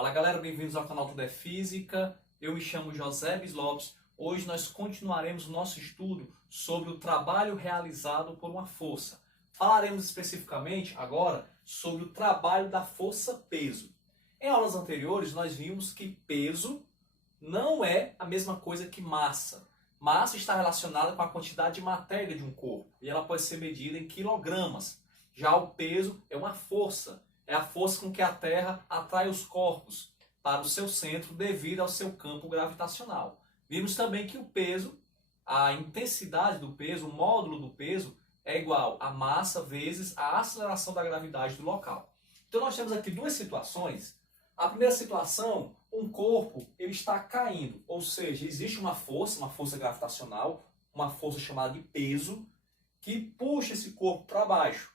Fala galera, bem-vindos ao canal Tudo é Física. Eu me chamo José Lopes. Hoje nós continuaremos o nosso estudo sobre o trabalho realizado por uma força. Falaremos especificamente agora sobre o trabalho da força-peso. Em aulas anteriores nós vimos que peso não é a mesma coisa que massa. Massa está relacionada com a quantidade de matéria de um corpo e ela pode ser medida em quilogramas. Já o peso é uma força. É a força com que a Terra atrai os corpos para o seu centro devido ao seu campo gravitacional. Vimos também que o peso, a intensidade do peso, o módulo do peso, é igual a massa vezes a aceleração da gravidade do local. Então nós temos aqui duas situações. A primeira situação, um corpo ele está caindo, ou seja, existe uma força gravitacional, uma força chamada de peso, que puxa esse corpo para baixo,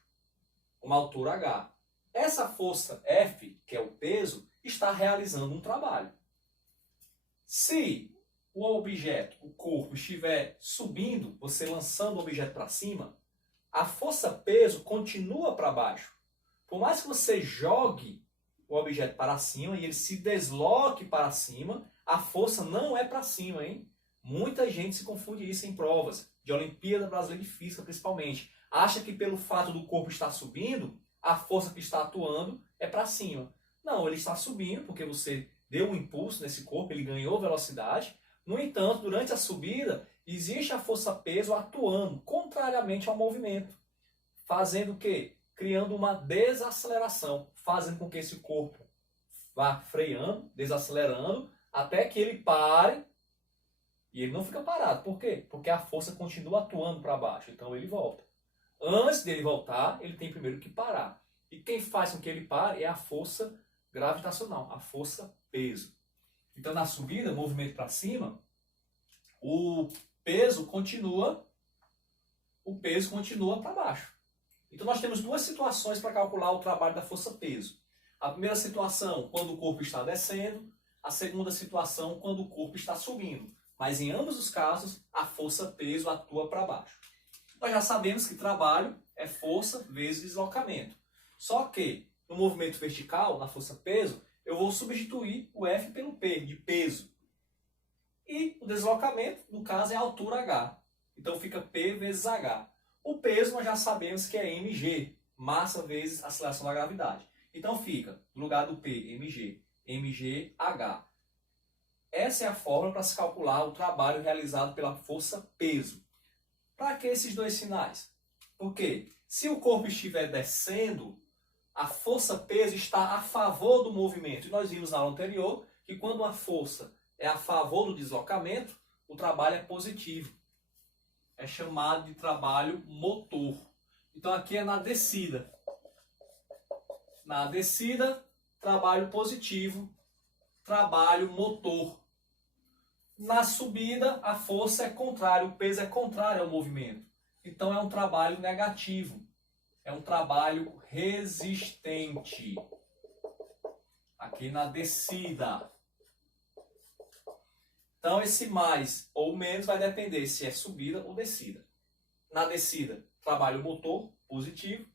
uma altura h. Essa força F, que é o peso, está realizando um trabalho. Se o objeto, o corpo, estiver subindo, você lançando o objeto para cima, a força-peso continua para baixo. Por mais que você jogue o objeto para cima e ele se desloque para cima, a força não é para cima, hein? Muita gente se confunde isso em provas, de Olimpíada Brasileira de Física principalmente. Acha que pelo fato do corpo estar subindo, a força que está atuando é para cima. Não, ele está subindo porque você deu um impulso nesse corpo, ele ganhou velocidade. No entanto, durante a subida, existe a força-peso atuando contrariamente ao movimento. Fazendo o quê? Criando uma desaceleração, fazendo com que esse corpo vá freando, desacelerando, até que ele pare. E ele não fica parado. Por quê? Porque a força continua atuando para baixo. Então ele volta. Antes dele voltar, ele tem primeiro que parar. E quem faz com que ele pare é a força gravitacional, a força-peso. Então na subida, movimento para cima, o peso continua para baixo. Então nós temos duas situações para calcular o trabalho da força-peso. A primeira situação, quando o corpo está descendo. A segunda situação, quando o corpo está subindo. Mas em ambos os casos, a força-peso atua para baixo. Nós já sabemos que trabalho é força vezes deslocamento. Só que no movimento vertical, na força-peso, eu vou substituir o F pelo P, de peso. E o deslocamento, no caso, é a altura H. Então fica P vezes H. O peso nós já sabemos que é mg, massa vezes aceleração da gravidade. Então fica, no lugar do P, mg, mgh. Essa é a fórmula para se calcular o trabalho realizado pela força-peso. Para que esses dois sinais? Porque se o corpo estiver descendo, a força-peso está a favor do movimento. E nós vimos na aula anterior que quando a força é a favor do deslocamento, o trabalho é positivo. É chamado de trabalho motor. Então aqui é na descida. Na descida, trabalho positivo, trabalho motor. Na subida, a força é contrária, o peso é contrário ao movimento. Então é um trabalho negativo. É um trabalho resistente. Aqui na descida. Então esse mais ou menos vai depender se é subida ou descida. Na descida, trabalho motor, positivo.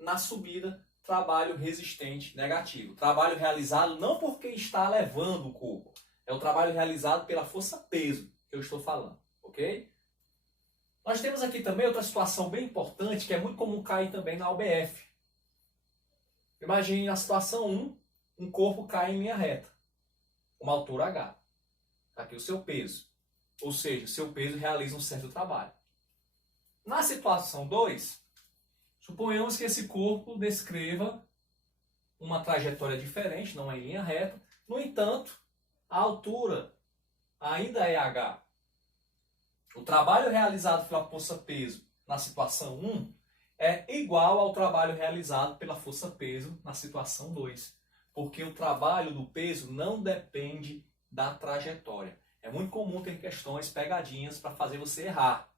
Na subida, trabalho resistente, negativo. Trabalho realizado não porque está levando o corpo. É o trabalho realizado pela força-peso que eu estou falando, ok? Nós temos aqui também outra situação bem importante, que é muito comum cair também na UBF. Imagine na situação 1, um corpo cai em linha reta, uma altura H. Está aqui o seu peso. Ou seja, o seu peso realiza um certo trabalho. Na situação 2, suponhamos que esse corpo descreva uma trajetória diferente, não é em linha reta. No entanto, a altura ainda é h. O trabalho realizado pela força-peso na situação 1 é igual ao trabalho realizado pela força-peso na situação 2. Porque o trabalho do peso não depende da trajetória. É muito comum ter questões, pegadinhas para fazer você errar.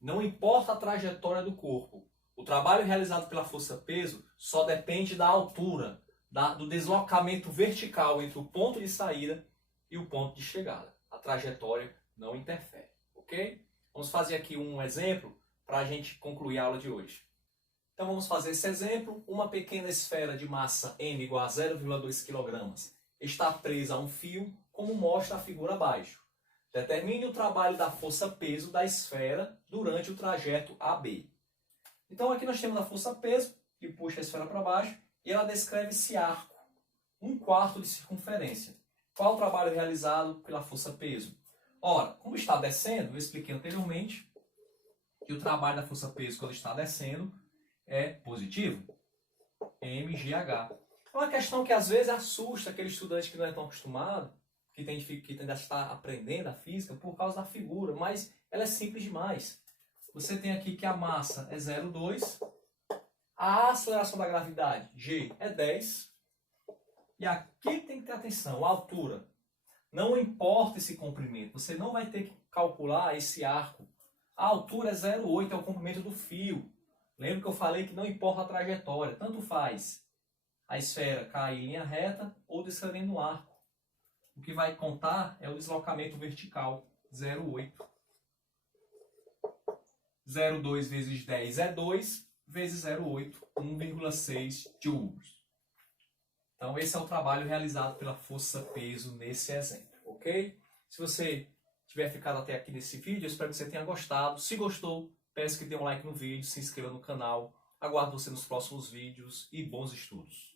Não importa a trajetória do corpo. O trabalho realizado pela força-peso só depende da altura, do deslocamento vertical entre o ponto de saída e o ponto de chegada. A trajetória não interfere, ok? Vamos fazer aqui um exemplo para a gente concluir a aula de hoje. Então vamos fazer esse exemplo. Uma pequena esfera de massa m igual a 0,2 kg está presa a um fio, como mostra a figura abaixo. Determine o trabalho da força-peso da esfera durante o trajeto AB. Então aqui nós temos a força-peso, que puxa a esfera para baixo, e ela descreve esse arco, 1/4 de circunferência. Qual o trabalho realizado pela força-peso? Ora, como está descendo, eu expliquei anteriormente que o trabalho da força-peso quando está descendo é positivo, mgh. É uma questão que às vezes assusta aquele estudante que não é tão acostumado, que ainda está aprendendo a física por causa da figura, mas ela é simples demais. Você tem aqui que a massa é 0,2, a aceleração da gravidade, g, é 10, e aqui tem que ter atenção, a altura. Não importa esse comprimento, você não vai ter que calcular esse arco. A altura é 0,8, é o comprimento do fio. Lembra que eu falei que não importa a trajetória, tanto faz a esfera cair em linha reta ou descendendo no arco. O que vai contar é o deslocamento vertical, 0,8. 0,2 vezes 10 é 2, vezes 0,8, 1,6 joules. Então esse é o trabalho realizado pela força-peso nesse exemplo, ok? Se você tiver ficado até aqui nesse vídeo, eu espero que você tenha gostado. Se gostou, peço que dê um like no vídeo, se inscreva no canal. Aguardo você nos próximos vídeos e bons estudos.